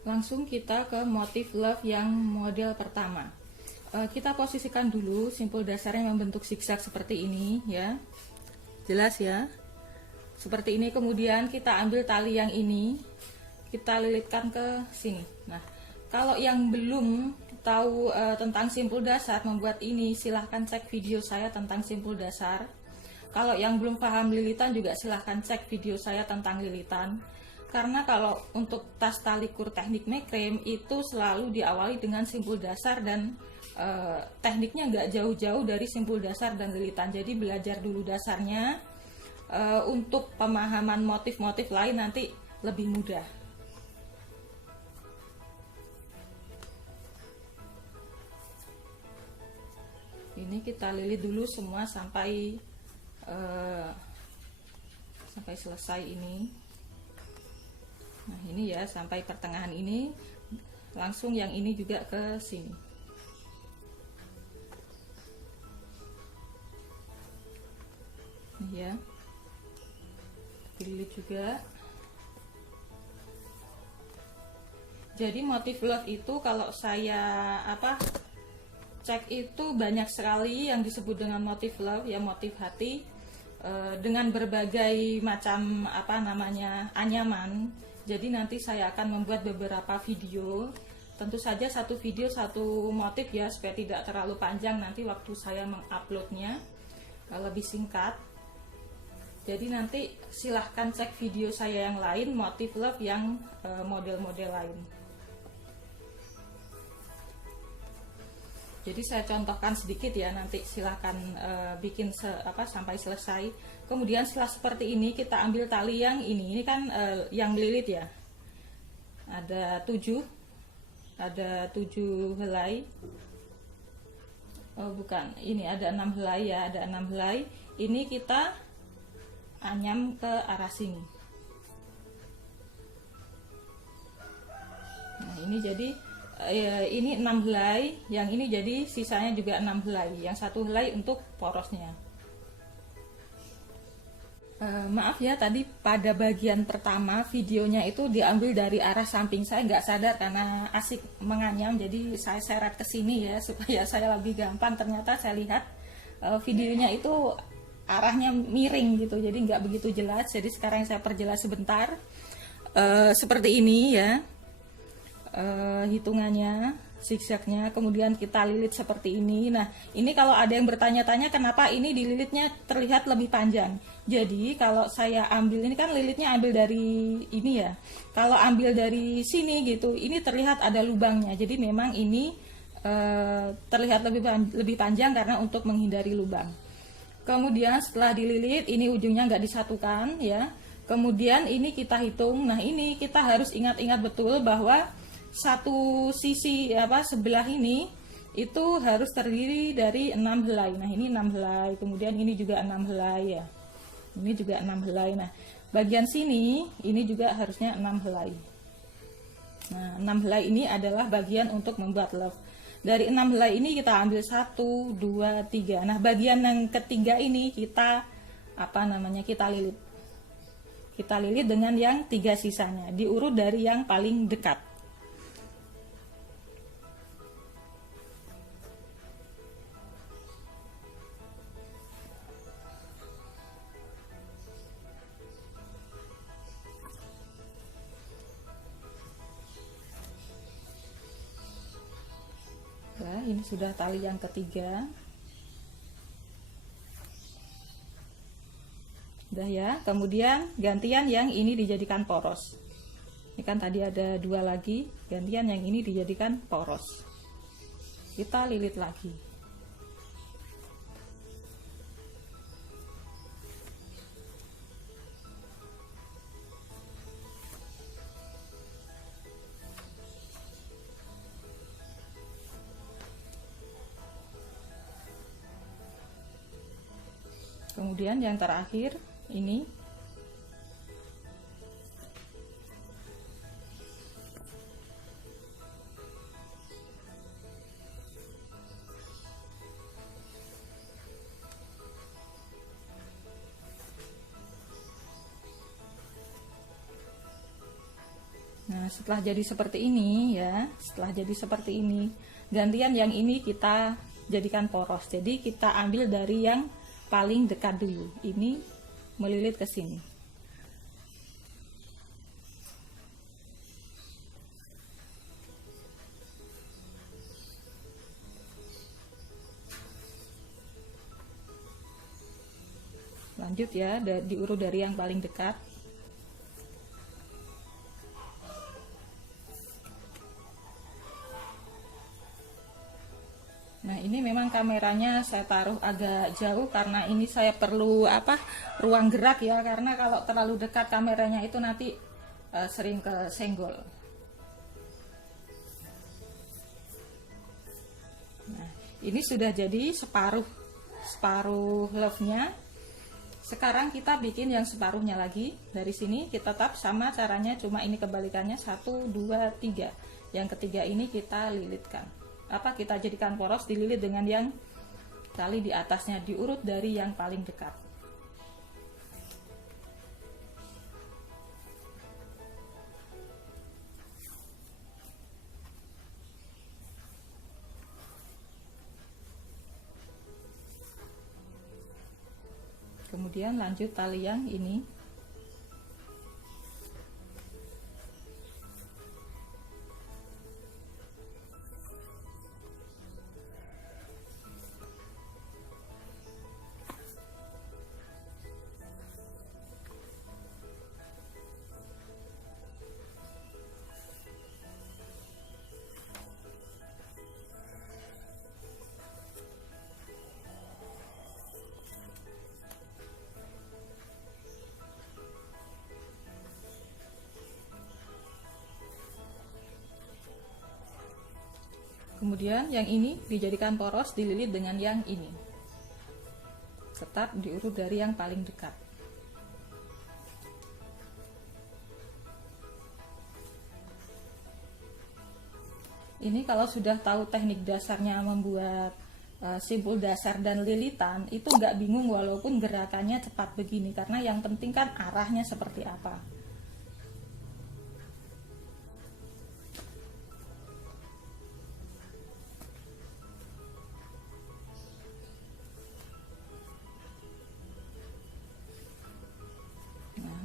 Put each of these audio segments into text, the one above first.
Langsung kita ke motif love yang model pertama. Kita posisikan dulu simpul dasarnya membentuk zigzag seperti ini ya. Jelas ya. Seperti ini, kemudian kita ambil tali yang ini, kita lilitkan ke sini. Nah, kalau yang belum tahu tentang simpul dasar membuat ini, silahkan cek video saya tentang simpul dasar. Kalau yang belum paham lilitan juga silahkan cek video saya tentang lilitan. Karena kalau untuk tas tali kur teknik mekrem itu selalu diawali dengan simpul dasar dan tekniknya nggak jauh-jauh dari simpul dasar dan lilitan. Jadi belajar dulu dasarnya, untuk pemahaman motif-motif lain nanti lebih mudah. Ini kita lilit dulu semua sampai selesai ini. Nah ini ya, sampai pertengahan ini, langsung yang ini juga ke sini. Ini ya, dililit juga. Jadi motif love itu kalau saya cek itu banyak sekali yang disebut dengan motif love ya, motif hati, dengan berbagai macam anyaman. Jadi nanti saya akan membuat beberapa video, tentu saja satu video satu motif ya, supaya tidak terlalu panjang nanti waktu saya menguploadnya, lebih singkat. Jadi nanti silahkan cek video saya yang lain, motif love yang model-model lain. Jadi saya contohkan sedikit ya, nanti silahkan bikin sampai selesai. Kemudian setelah seperti ini, kita ambil tali yang ini kan yang lilit ya, ada 7 helai. Oh bukan, ini ada 6 helai ya, ada 6 helai. Ini kita anyam ke arah sini. Nah ini jadi ini 6 helai, yang ini jadi sisanya juga 6 helai, yang 1 helai untuk porosnya. Maaf ya, tadi pada bagian pertama videonya itu diambil dari arah samping. Saya nggak sadar karena asik menganyam, jadi saya seret ke sini ya supaya saya lebih gampang. Ternyata saya lihat videonya itu arahnya miring gitu, jadi nggak begitu jelas. Jadi sekarang saya perjelas sebentar. Seperti ini ya, hitungannya, zigzagnya, kemudian kita lilit seperti ini. Nah ini kalau ada yang bertanya-tanya kenapa ini dililitnya terlihat lebih panjang. Jadi kalau saya ambil ini kan lilitnya ambil dari ini ya, kalau ambil dari sini gitu, ini terlihat ada lubangnya. Jadi memang ini terlihat lebih panjang karena untuk menghindari lubang. Kemudian setelah dililit, ini ujungnya nggak disatukan ya. Kemudian ini kita hitung. Nah ini kita harus ingat-ingat betul bahwa satu sisi sebelah ini itu harus terdiri dari 6 helai. Nah ini 6 helai, kemudian ini juga 6 helai ya, ini juga 6 helai. Nah bagian sini ini juga harusnya 6 helai. Nah 6 helai ini adalah bagian untuk membuat love. Dari 6 helai ini kita ambil 1, 2, 3. Nah bagian yang ketiga ini kita kita lilit. Kita lilit dengan yang 3 sisanya, diurut dari yang paling dekat. Ya, ini sudah tali yang ketiga. Udah ya, kemudian gantian yang ini dijadikan poros. Ini kan tadi ada 2 lagi, gantian yang ini dijadikan poros. Kita lilit lagi. Kemudian yang terakhir ini setelah jadi seperti ini ya, setelah jadi seperti ini, gantian yang ini kita jadikan poros. Jadi kita ambil dari yang paling dekat dulu. Ini melilit ke sini. Lanjut ya, diurut dari yang paling dekat. Nah, ini memang kameranya saya taruh agak jauh karena ini saya perlu ruang gerak ya, karena kalau terlalu dekat kameranya itu nanti sering kesenggol. Nah, ini sudah jadi separuh love-nya. Sekarang kita bikin yang separuhnya lagi. Dari sini kita tap, sama caranya, cuma ini kebalikannya, 1 2 3. Yang ketiga ini kita lilitkan. Kita jadikan poros, dililit dengan yang tali di atasnya, diurut dari yang paling dekat. Kemudian lanjut tali yang ini. Kemudian yang ini dijadikan poros, dililit dengan yang ini. Tetap diurut dari yang paling dekat. Ini kalau sudah tahu teknik dasarnya membuat simpul dasar dan lilitan, itu nggak bingung walaupun gerakannya cepat begini, karena yang penting kan arahnya seperti apa.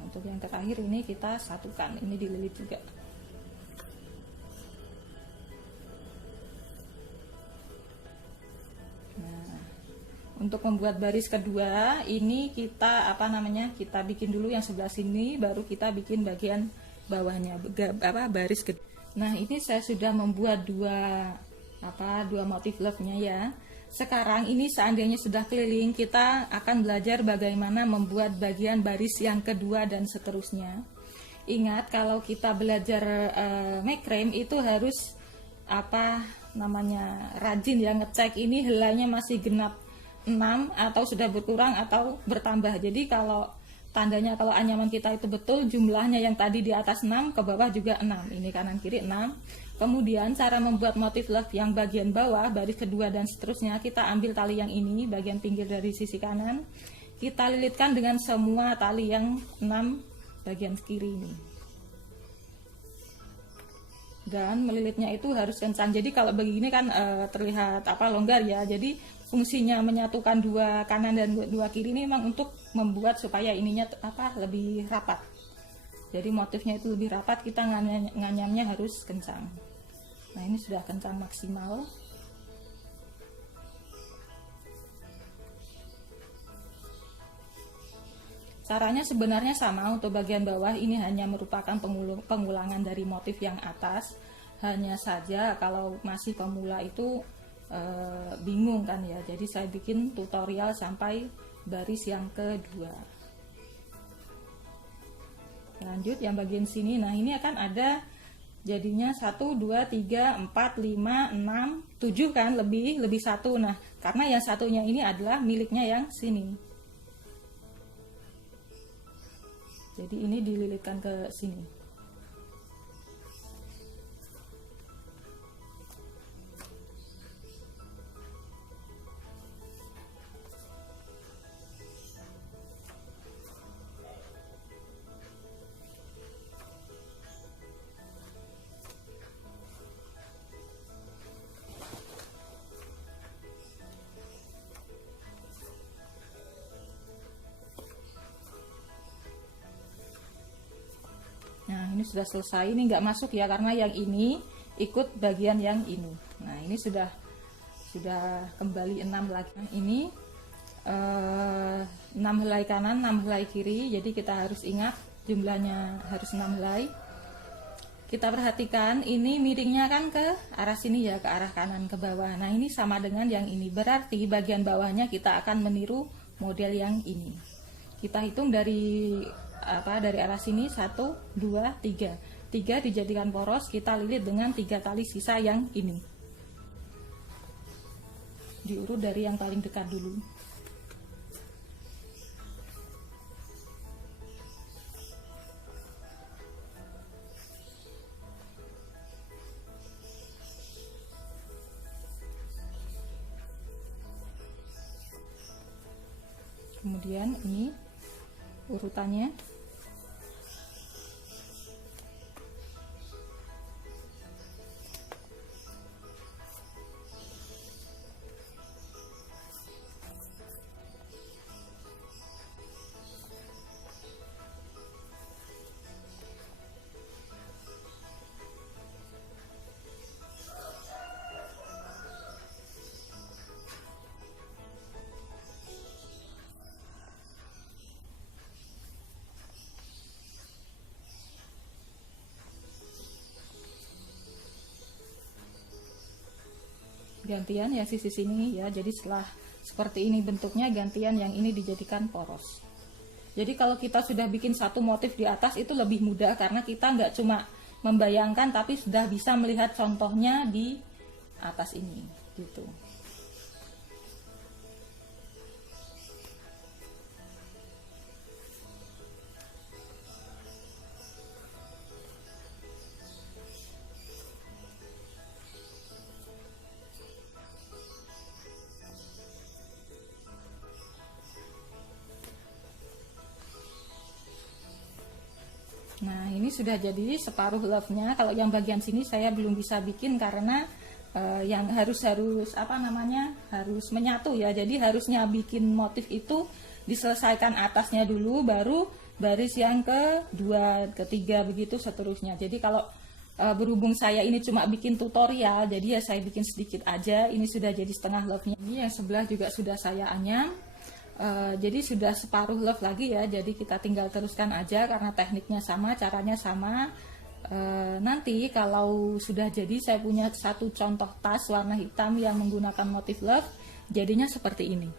Untuk yang terakhir ini kita satukan, ini dililit juga. Nah, untuk membuat baris kedua ini kita kita bikin dulu yang sebelah sini, baru kita bikin bagian bawahnya, baris kedua. Nah, ini saya sudah membuat dua motif love-nya ya. Sekarang ini seandainya sudah keliling, kita akan belajar bagaimana membuat bagian baris yang kedua dan seterusnya. Ingat, kalau kita belajar macrame itu harus rajin ya, ngecek ini helainya masih genap 6 atau sudah berkurang atau bertambah. Jadi kalau tandanya kalau anyaman kita itu betul, jumlahnya yang tadi di atas 6, ke bawah juga 6. Ini kanan kiri 6. Kemudian cara membuat motif love yang bagian bawah, baris kedua dan seterusnya, kita ambil tali yang ini, bagian pinggir dari sisi kanan, kita lilitkan dengan semua tali yang 6 bagian kiri ini. Dan melilitnya itu harus kencang. Jadi kalau begini kan terlihat longgar ya. Jadi fungsinya menyatukan dua kanan dan dua kiri ini memang untuk membuat supaya ininya lebih rapat. Jadi motifnya itu lebih rapat, kita nganyamnya harus kencang. Nah, ini sudah kencang maksimal. Caranya sebenarnya sama untuk bagian bawah, ini hanya merupakan pengulangan dari motif yang atas. Hanya saja kalau masih pemula itu bingung kan ya, jadi saya bikin tutorial sampai baris yang kedua. Lanjut yang bagian sini. Nah, ini akan ada jadinya 1 2 3 4 5 6 7 kan, lebih 1. Nah, karena yang satunya ini adalah miliknya yang sini, jadi ini dililitkan ke sini. sudah selesai. Ini nggak masuk ya karena yang ini ikut bagian yang ini. Nah ini sudah kembali 6 lagi. Nah, ini 6 helai kanan, 6 helai kiri. Jadi kita harus ingat jumlahnya harus 6 helai. Kita perhatikan ini miringnya kan ke arah sini ya, ke arah kanan ke bawah. Nah ini sama dengan yang ini, berarti bagian bawahnya kita akan meniru model yang ini. Kita hitung dari arah sini 1, 2, 3. 3 dijadikan poros, kita lilit dengan 3 tali sisa yang ini. Diurut dari yang paling dekat dulu. Kemudian ini urutannya. Gantian ya sisi sini ya, jadi setelah seperti ini bentuknya, gantian yang ini dijadikan poros. Jadi kalau kita sudah bikin satu motif di atas itu lebih mudah karena kita nggak cuma membayangkan tapi sudah bisa melihat contohnya di atas ini gitu. Nah ini sudah jadi separuh love-nya. Kalau yang bagian sini saya belum bisa bikin karena yang harus harus menyatu ya. Jadi harusnya bikin motif itu diselesaikan atasnya dulu, baru baris yang kedua, ketiga begitu seterusnya. Jadi kalau berhubung saya ini cuma bikin tutorial, jadi ya saya bikin sedikit aja. Ini sudah jadi setengah love-nya. Ini yang sebelah juga sudah saya anyam. Jadi sudah separuh love lagi ya, jadi kita tinggal teruskan aja karena tekniknya sama, caranya sama. Nanti kalau sudah jadi, saya punya satu contoh tas warna hitam yang menggunakan motif love, jadinya seperti ini.